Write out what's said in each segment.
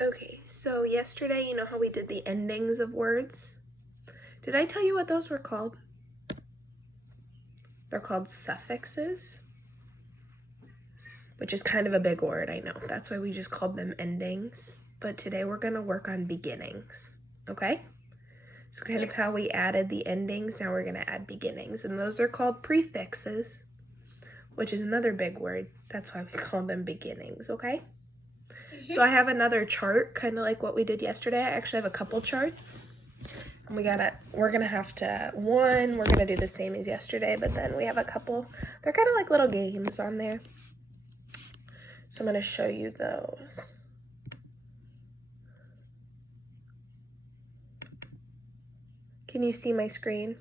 Okay, so yesterday, you know how we did the endings of words? Did I tell you what those were called? They're called suffixes, which is kind of a big word, I know. That's why we just called them endings. But today we're going to work on beginnings, okay? So kind of how we added the endings, now we're going to add beginnings. And those are called prefixes, which is another big word. That's why we call them beginnings, okay? So I have another chart, kind of like what we did yesterday. I actually have a couple charts. And we're gonna do the same as yesterday, but then we have a couple, they're kind of like little games on there. So I'm gonna show you those. Can you see my screen?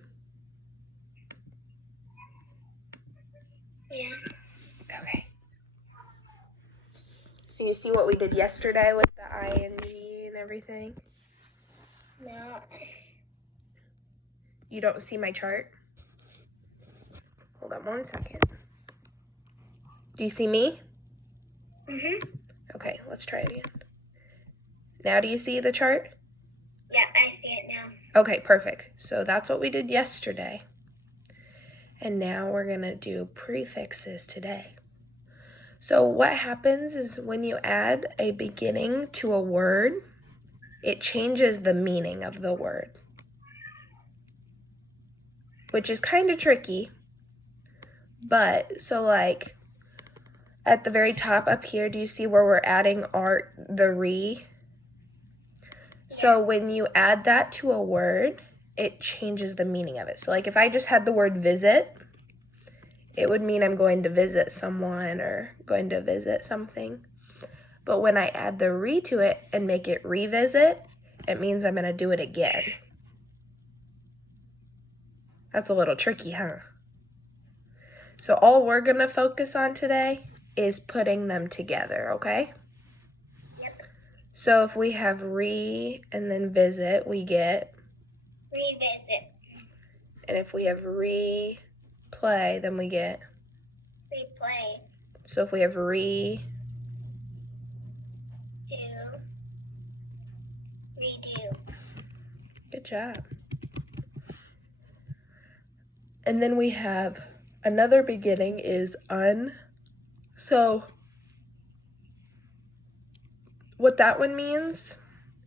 Yeah. Okay. So you see what we did yesterday with the ing and everything? No. You don't see my chart? Hold on 1 second. Do you see me? Okay, let's try it again. Now do you see the chart? Yeah, I see it now. Okay, perfect. So that's what we did yesterday. And now we're gonna do prefixes today. So what happens is when you add a beginning to a word, it changes the meaning of the word, which is kind of tricky. But so like at the very top up here, do you see where we're adding the re? So when you add that to a word, it changes the meaning of it. So like if I just had the word visit, it would mean I'm going to visit someone or going to visit something. But when I add the re to it and make it revisit, it means I'm going to do it again. That's a little tricky, huh? So all we're going to focus on today is putting them together, okay? Yep. So if we have re and then visit, we get Revisit. And if we have replay, then we get Replay. So if we have re, Do. Redo. good job. And then we have another beginning is un. So what that one means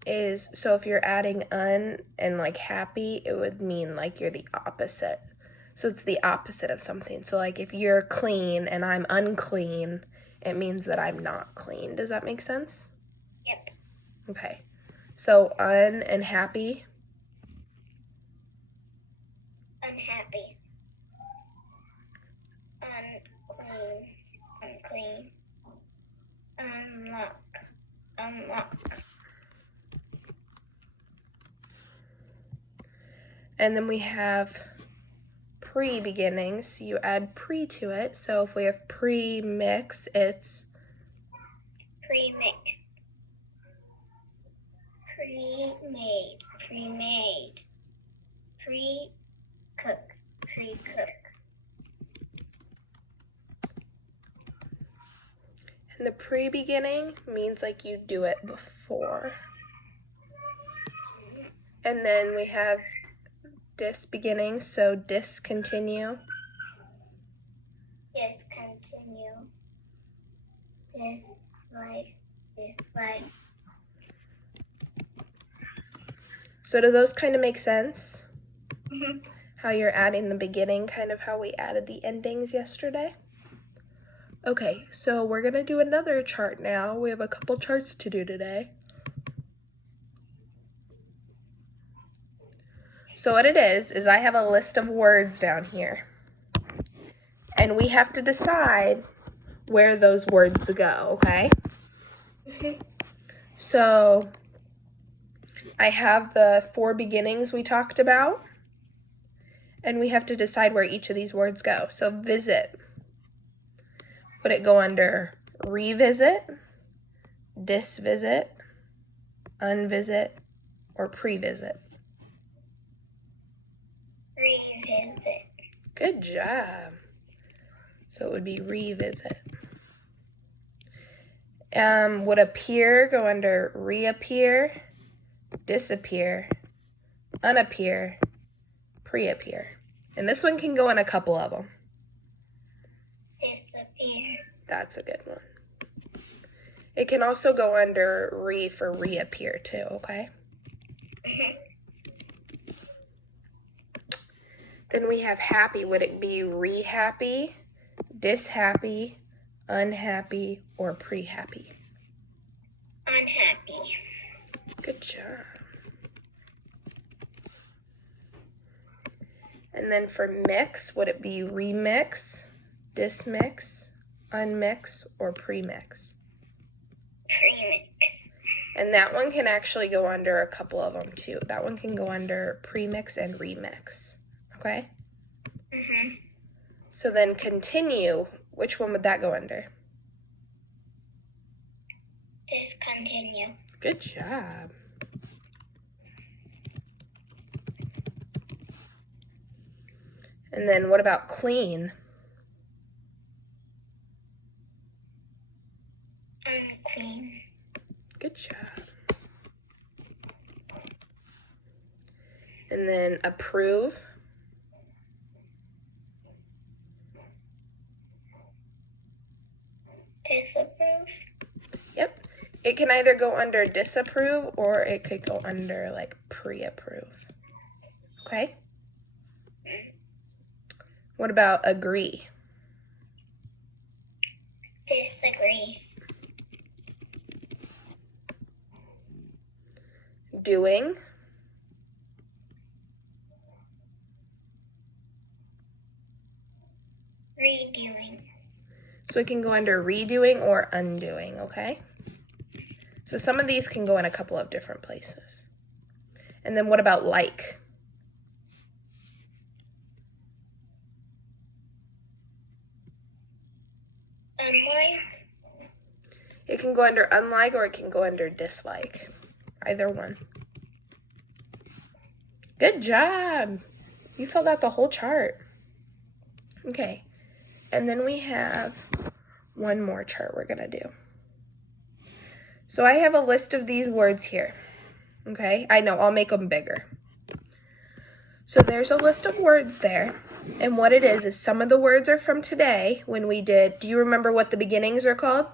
is, so if you're adding un and like happy, it would mean like you're the opposite. So it's the opposite of something. So like if you're clean and I'm unclean, it means that I'm not clean. Does that make sense? Yep. Okay. So un and happy. Unhappy. Unclean. Unlock. Unlock. And then we have pre-beginnings. You add pre to it. So if we have pre-mix, it's Pre-mix. Pre-made. Pre-made. Pre-cook. Pre-cook. And the pre-beginning means like you do it before. And then we have disbeginning, so discontinue. Discontinue. Dislike. Dislike. So do those kind of make sense? Mm-hmm. How you're adding the beginning, kind of how we added the endings yesterday? Okay, so we're gonna do another chart now. We have a couple charts to do today. So what it is I have a list of words down here. And we have to decide where those words go, okay? So I have the 4 beginnings we talked about. And we have to decide where each of these words go. So visit. Would it go under revisit, disvisit, unvisit, or previsit? Revisit. Good job. So it would be revisit. Would appear go under reappear, disappear, unappear, preappear. And this one can go in a couple of them. Disappear. That's a good one. It can also go under for reappear too, okay? Then we have happy. Would it be re-happy, dishappy, unhappy, or pre-happy? Unhappy. Good job. And then for mix, would it be remix, dismix, unmix, or premix? Premix. And that one can actually go under a couple of them too. That one can go under premix and remix. Okay? So then continue. Which one would that go under? Discontinue. Good job. And then what about clean? Unclean. Good job. And then approve. Disapprove. Yep. It can either go under disapprove or it could go under like pre-approve. Okay? What about agree? Disagree. Doing. Redoing. So it can go under redoing or undoing, okay? So some of these can go in a couple of different places. And then what about like? Unlike. It can go under unlike or it can go under dislike. Either one. Good job. You filled out the whole chart. Okay. And then we have one more chart we're going to do. So I have a list of these words here. Okay? I know, I'll make them bigger. So there's a list of words there. And what it is some of the words are from today when we did, do you remember what the beginnings are called?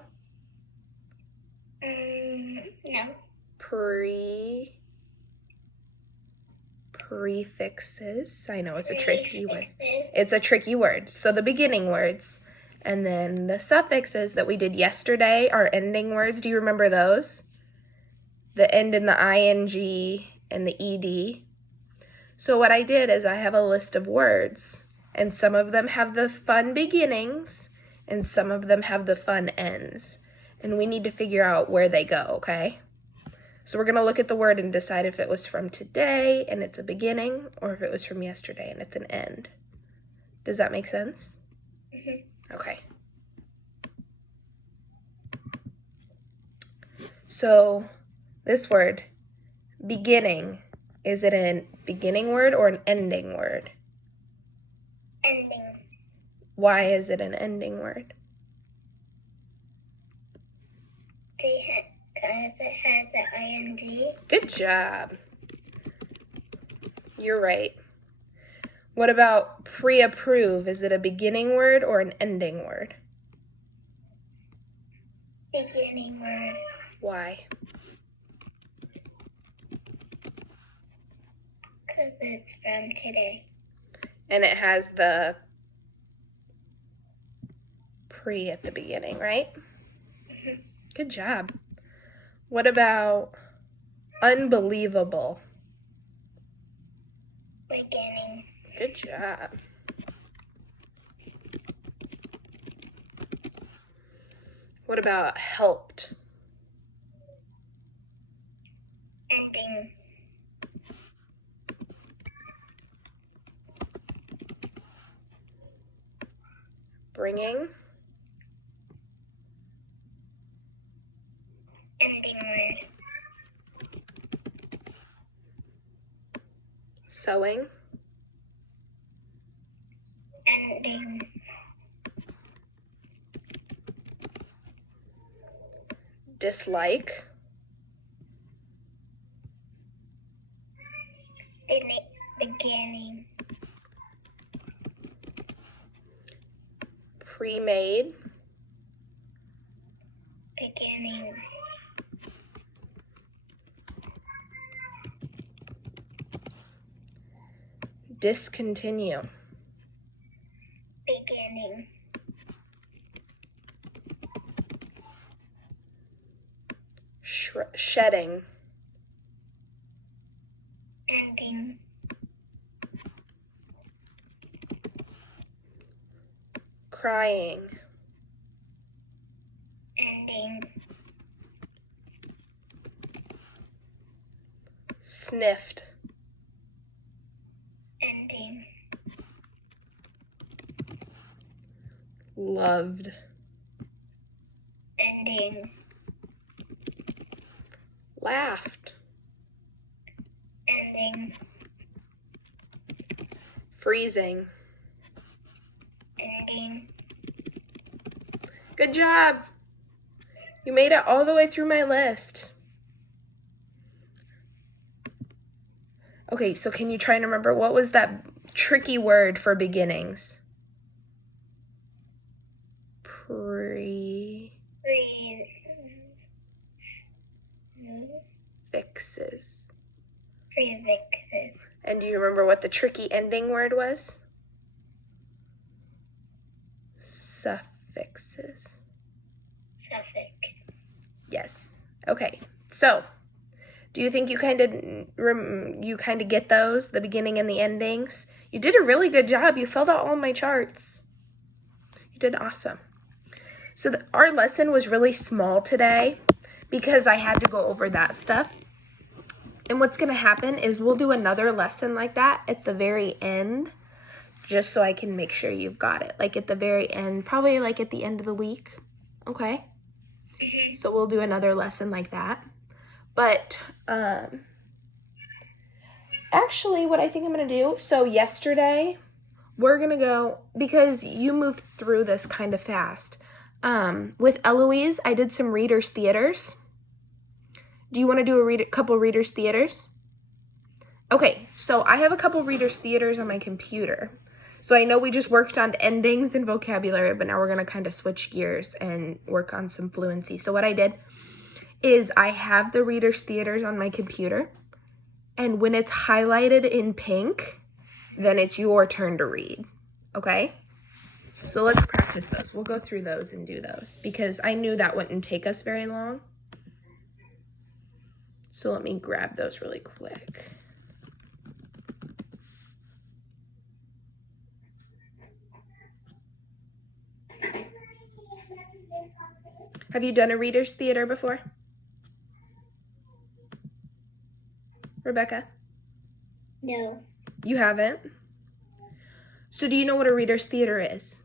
No. Prefixes. I know it's a tricky word. It's a tricky word. So the beginning words. And then the suffixes that we did yesterday are ending words. Do you remember those? The end in the ing and the ed. So what I did is I have a list of words. And some of them have the fun beginnings. And some of them have the fun ends. And we need to figure out where they go, okay? So we're going to look at the word and decide if it was from today and it's a beginning or if it was from yesterday and it's an end. Does that make sense? Okay. So this word, beginning, is it a beginning word or an ending word? Ending. Why is it an ending word? Because it has an ing. Good job. You're right. What about pre-approve? Is it a beginning word or an ending word? Beginning word. Why? Because it's from today. And it has the pre at the beginning, right? Good job. What about unbelievable? Beginning. Good job. What about helped? Ending. Bringing? Ending word. Sewing? Ending. dislike, beginning, pre-made, beginning, discontinue, beginning, shedding, ending, crying, ending, sniffed, ending, loved, ending, laughed, ending, freezing. ending. Good job. You made it all the way through my list. Okay, so can you try and remember what was that tricky word for beginnings? Prefixes. Prefixes. And do you remember what the tricky ending word was? Suffixes. Suffix. Yes. Okay. So, do you think you kind of get those, the beginning and the endings? You did a really good job. You filled out all my charts. You did awesome. So our lesson was really small today because I had to go over that stuff. And what's going to happen is we'll do another lesson like that at the very end, just so I can make sure you've got it. Like at the very end, probably like at the end of the week. Okay? Mm-hmm. So we'll do another lesson like that. But actually what I think I'm going to do, so yesterday we're going to go, because you moved through this kind of fast. With Eloise, I did some readers' theaters. Do you want to do a couple readers' theaters? Okay, so I have a couple readers' theaters on my computer. So I know we just worked on endings and vocabulary, but now we're going to kind of switch gears and work on some fluency. So what I did is I have the readers' theaters on my computer, and when it's highlighted in pink, then it's your turn to read, okay? So let's practice those. We'll go through those and do those because I knew that wouldn't take us very long. So let me grab those really quick. Have you done a reader's theater before? Rebecca? No. You haven't? So do you know what a reader's theater is?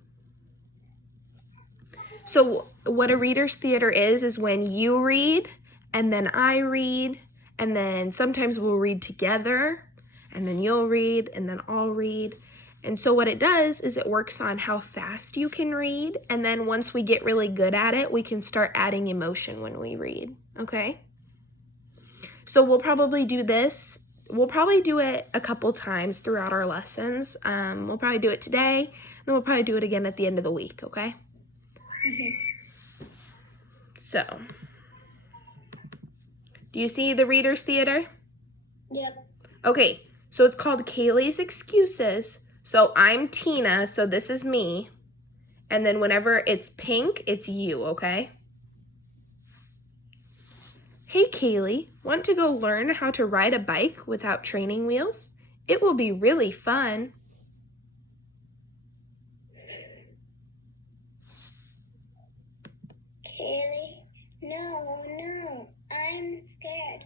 So what a reader's theater is when you read, and then I read, and then sometimes we'll read together, and then you'll read, and then I'll read. And so what it does is it works on how fast you can read, and then once we get really good at it, we can start adding emotion when we read, okay? So we'll probably do this. We'll probably do it a couple times throughout our lessons. We'll probably do it today, then we'll probably do it again at the end of the week, okay? Mm-hmm. So, do you see the reader's theater? Yep. Okay, so it's called Kaylee's Excuses. So I'm Tina, so this is me. And then whenever it's pink, it's you, okay? Hey Kaylee, want to go learn how to ride a bike without training wheels? It will be really fun. Kaylee, no, I'm scared.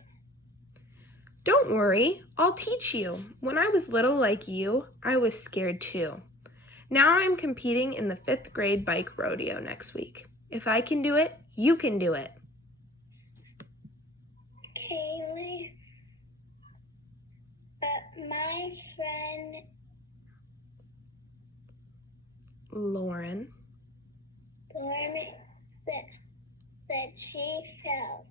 Don't worry, I'll teach you. When I was little like you, I was scared too. Now I'm competing in the 5th grade bike rodeo next week. If I can do it, you can do it. Kaylee, but my friend Lauren said she fell.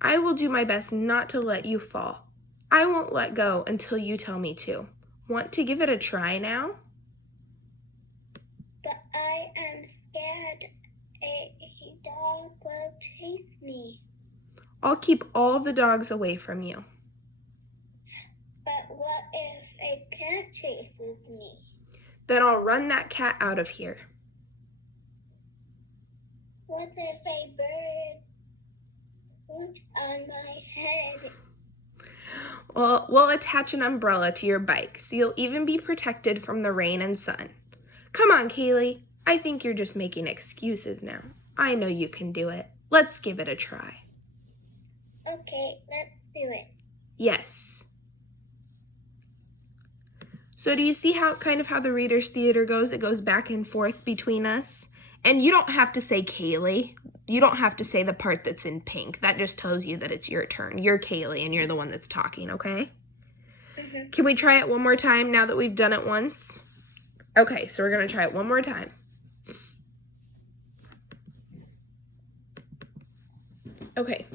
I will do my best not to let you fall. I won't let go until you tell me to. Want to give it a try now? But I am scared a dog will chase me. I'll keep all the dogs away from you. But what if a cat chases me? Then I'll run that cat out of here. What if a bird whoops on my head? Well, we'll attach an umbrella to your bike so you'll even be protected from the rain and sun. Come on, Kaylee. I think you're just making excuses now. I know you can do it. Let's give it a try. Okay, let's do it. Yes. So do you see how the Reader's Theater goes? It goes back and forth between us. And you don't have to say Kaylee. You don't have to say the part that's in pink. That just tells you that it's your turn. You're Kaylee and you're the one that's talking, okay? Mm-hmm. Can we try it one more time now that we've done it once? Okay, so we're going to try it one more time. Okay.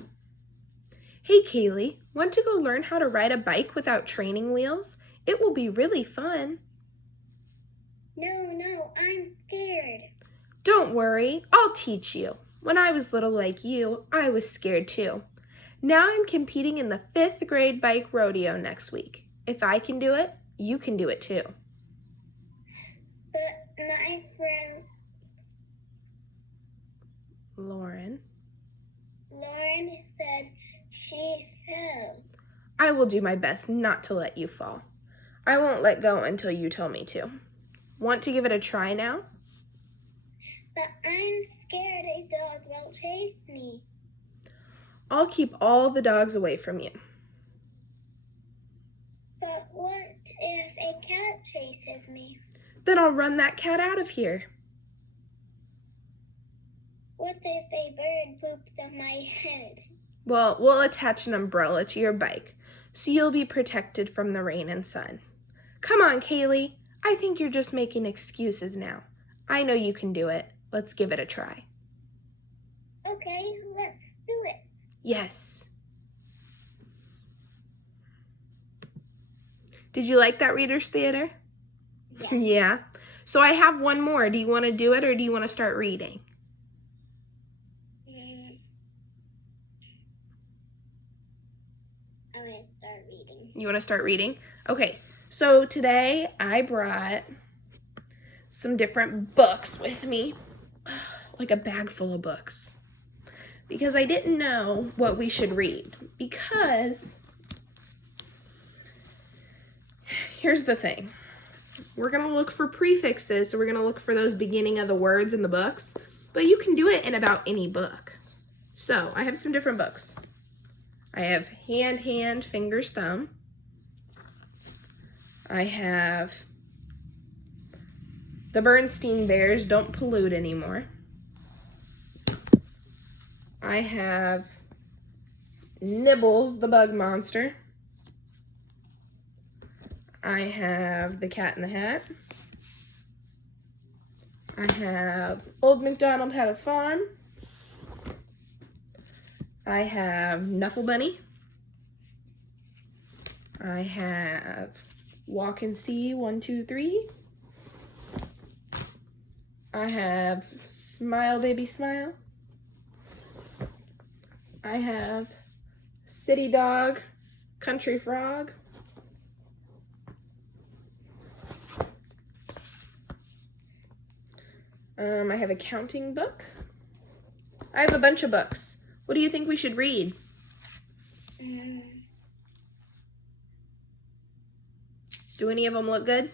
Hey, Kaylee, want to go learn how to ride a bike without training wheels? It will be really fun. No, I'm scared. Don't worry, I'll teach you. When I was little like you, I was scared too. Now I'm competing in the 5th grade bike rodeo next week. If I can do it, you can do it too. But my friend Lauren said she fell. I will do my best not to let you fall. I won't let go until you tell me to. Want to give it a try now? But I'm scared a dog will chase me. I'll keep all the dogs away from you. But what if a cat chases me? Then I'll run that cat out of here. What if a bird poops on my head? Well, we'll attach an umbrella to your bike so you'll be protected from the rain and sun. Come on, Kaylee. I think you're just making excuses now. I know you can do it. Let's give it a try. Okay, let's do it. Yes. Did you like that Reader's Theater? Yeah. Yeah. So I have one more. Do you want to do it or do you want to start reading? I want to start reading. You want to start reading? Okay. So today I brought some different books with me, like a bag full of books, because I didn't know what we should read. Because here's the thing. We're going to look for prefixes, so we're going to look for those beginning of the words in the books, but you can do it in about any book. So I have some different books. I have hand, fingers, thumb. I have The Bernstein Bears Don't Pollute Anymore. I have Nibbles the Bug Monster. I have The Cat in the Hat. I have Old MacDonald Had a Farm. I have Knuffle Bunny. I have Walk and See 1, 2, 3. I have Smile Baby Smile. I have City Dog, Country Frog. I have a counting book. I have a bunch of books. What do you think we should read? Do any of them look good?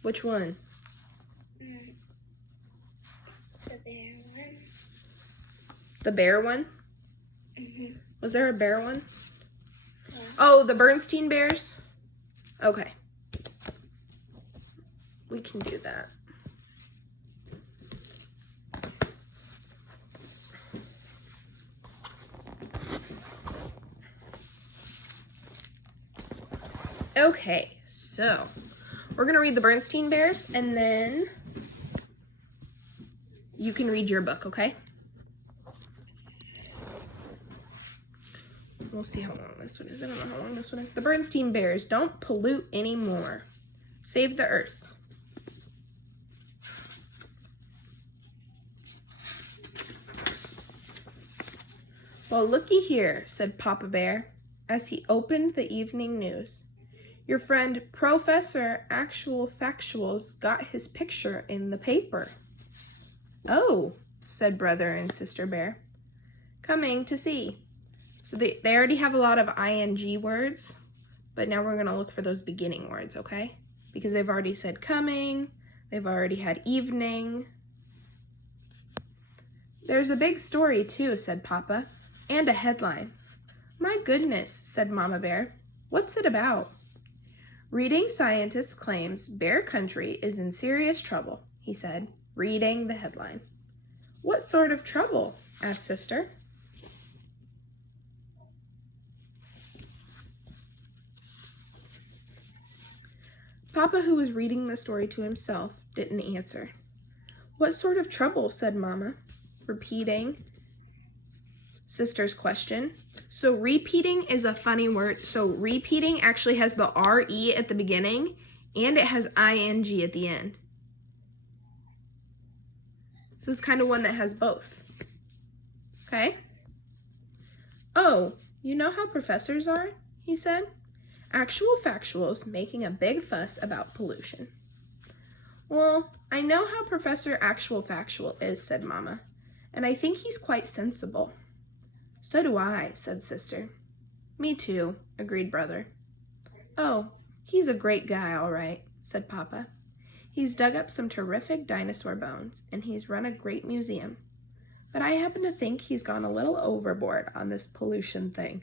Which one? The bear one. The bear one? Mm-hmm. Was there a bear one? Yeah. Oh, the Bernstein Bears? Okay. We can do that. Okay, so we're going to read the Bernstein Bears, and then you can read your book, okay? We'll see how long this one is. I don't know how long this one is. The Bernstein Bears. Don't pollute anymore. Save the earth. Well, looky here, said Papa Bear as he opened the evening news. Your friend Professor Actual Factuals got his picture in the paper. Oh, said Brother and Sister Bear. Coming to see. So they already have a lot of ing words, but now we're going to look for those beginning words, okay? Because they've already said coming, they've already had evening. There's a big story too, said Papa, and a headline. My goodness, said Mama Bear. What's it about? Reading scientist claims bear country is in serious trouble, he said, reading the headline. What sort of trouble? Asked Sister. Papa, who was reading the story to himself, didn't answer. What sort of trouble? Said Mama, repeating Sister's question. So repeating is a funny word. So repeating actually has the R-E at the beginning and it has ing at the end. So it's kind of one that has both. Okay? Oh, you know how professors are? He said. Actual Factuals making a big fuss about pollution. Well, I know how Professor Actual Factual is, said Mama, and I think he's quite sensible. So do I, said Sister. Me too, agreed Brother. Oh, he's a great guy, all right, said Papa. He's dug up some terrific dinosaur bones, and he's run a great museum. But I happen to think he's gone a little overboard on this pollution thing.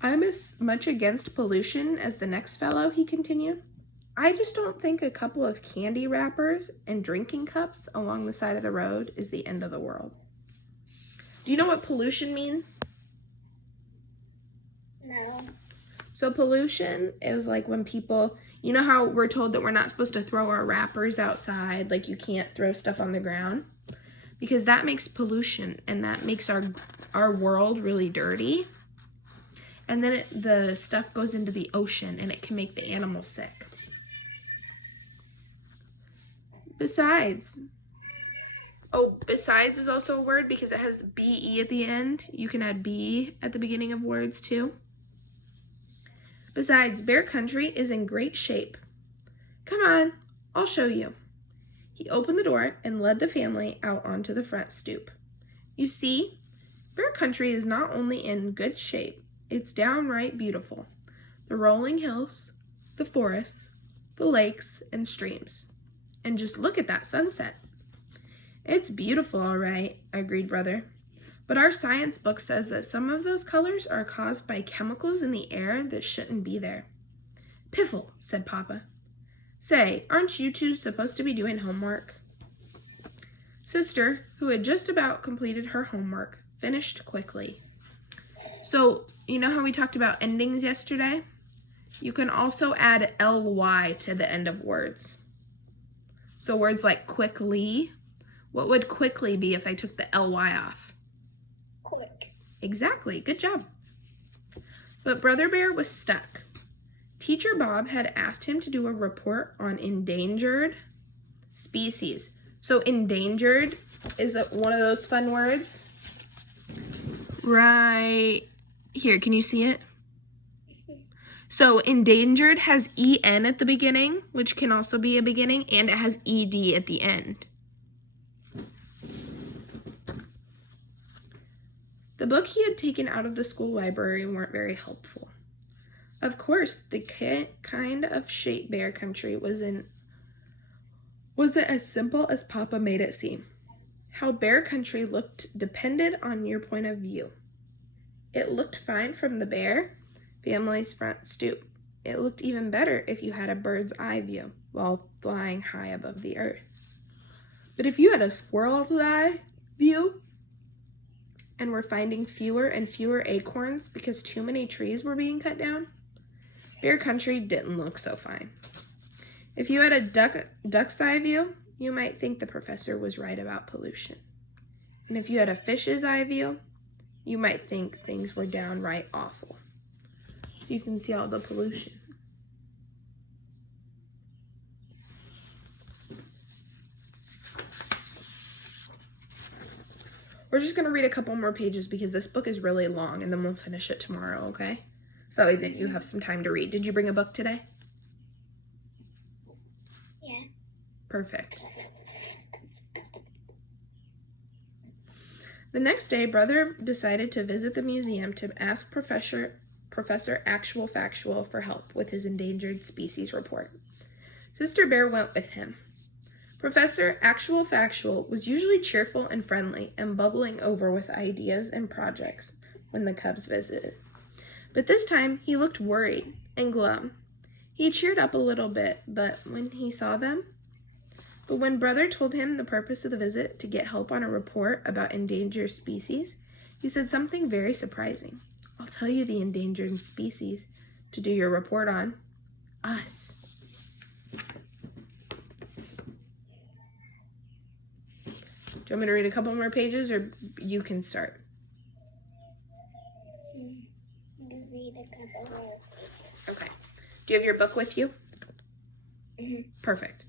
I'm as much against pollution as the next fellow, he continued. I just don't think a couple of candy wrappers and drinking cups along the side of the road is the end of the world. Do you know what pollution means? No. So pollution is like when people, you know how we're told that we're not supposed to throw our wrappers outside, like you can't throw stuff on the ground? Because that makes pollution and that makes our world really dirty. And then the stuff goes into the ocean and it can make the animals sick. Besides is also a word because it has B-E at the end. You can add B at the beginning of words too. Besides, bear country is in great shape. Come on, I'll show you. He opened the door and led the family out onto the front stoop. You see, bear country is not only in good shape, it's downright beautiful. The rolling hills, the forests, the lakes, and streams. And just look at that sunset. It's beautiful, all right, agreed Brother. But our science book says that some of those colors are caused by chemicals in the air that shouldn't be there. Piffle, said Papa. Say, aren't you two supposed to be doing homework? Sister, who had just about completed her homework, finished quickly. So, you know how we talked about endings yesterday? You can also add ly to the end of words. So words like quickly, what would quickly be if I took the ly off? Quick. Exactly, good job. But Brother Bear was stuck. Teacher Bob had asked him to do a report on endangered species. So endangered is one of those fun words. Right here, can you see it? So endangered has en at the beginning, which can also be a beginning, and it has ed at the end. The book he had taken out of the school library weren't very helpful. Of course, the kind of shape bear country wasn't as simple as Papa made it seem. How bear country looked depended on your point of view. It looked fine from the bear family's front stoop. It looked even better if you had a bird's eye view while flying high above the earth. But if you had a squirrel's eye view and were finding fewer and fewer acorns because too many trees were being cut down, bear country didn't look so fine. If you had a duck's eye view, you might think the professor was right about pollution. And if you had a fish's eye view, you might think things were downright awful. So you can see all the pollution. We're just going to read a couple more pages because this book is really long, and then we'll finish it tomorrow, okay? So that way that you have some time to read. Did you bring a book today? Yeah. Perfect. The next day, Brother decided to visit the museum to ask Professor Actual Factual for help with his endangered species report. Sister Bear went with him. Professor Actual Factual was usually cheerful and friendly and bubbling over with ideas and projects when the cubs visited. But this time, he looked worried and glum. He cheered up a little bit, but when Brother told him the purpose of the visit to get help on a report about endangered species, he said something very surprising. I'll tell you the endangered species to do your report on. Us. Do you want me to read a couple more pages, or you can start? Read a couple more pages. Okay. Do you have your book with you? Mm-hmm. Perfect.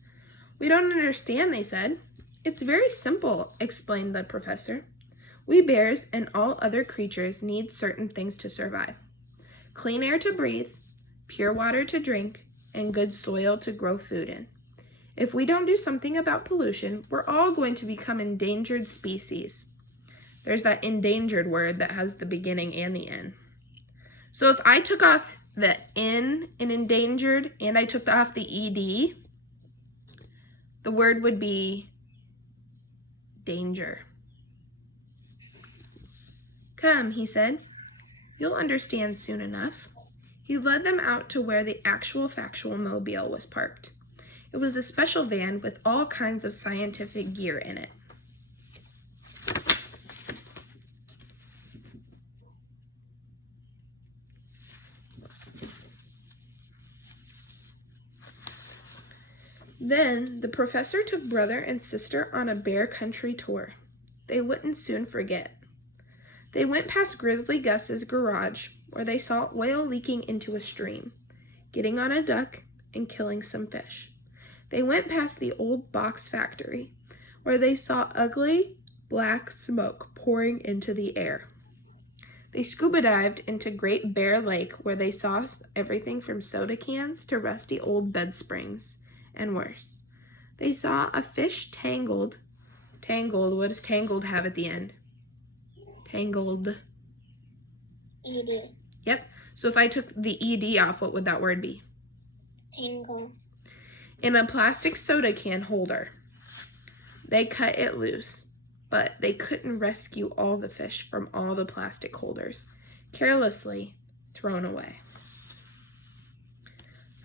We don't understand, they said. It's very simple, explained the professor. We bears and all other creatures need certain things to survive. Clean air to breathe, pure water to drink, and good soil to grow food in. If we don't do something about pollution, we're all going to become endangered species. There's that endangered word that has the beginning and the end. So if I took off the N in endangered and I took off the ED, the word would be danger. Come, he said. You'll understand soon enough. He led them out to where the Actual Factual mobile was parked. It was a special van with all kinds of scientific gear in it. Then the professor took Brother and Sister on a bear country tour. They wouldn't soon forget. They went past Grizzly Gus's garage, where they saw oil leaking into a stream, getting on a duck and killing some fish. They went past the old box factory, where they saw ugly black smoke pouring into the air. They scuba dived into Great Bear Lake, where they saw everything from soda cans to rusty old bed springs, and worse. They saw a fish tangled. What does tangled have at the end? Tangled. ED. Yep. So if I took the ED off, what would that word be? Tangle. In a plastic soda can holder. They cut it loose, but they couldn't rescue all the fish from all the plastic holders, carelessly thrown away.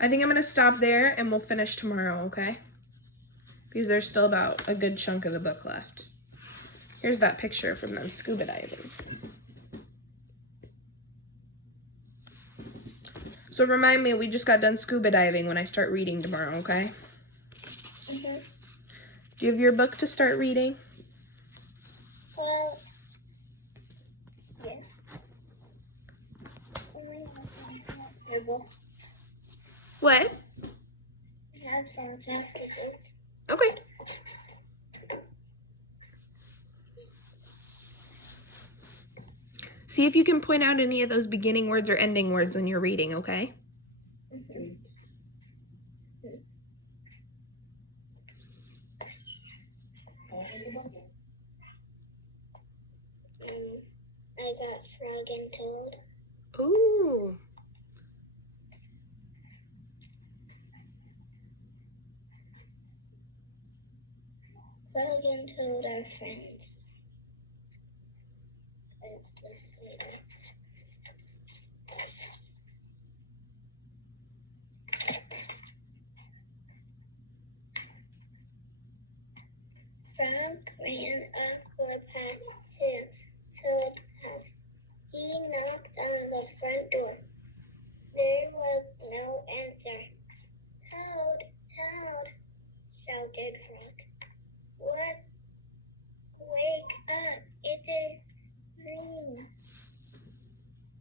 I think I'm going to stop there and we'll finish tomorrow, okay? Because there's still about a good chunk of the book left. Here's that picture from them scuba diving. So remind me, we just got done scuba diving when I start reading tomorrow, okay? Mm-hmm. Do you have your book to start reading? Well, yes. What? I have some chapters. Okay. See if you can point out any of those beginning words or ending words when you're reading, okay? Mm-hmm. I got frog and toad. Ooh. Frog and toad are friends.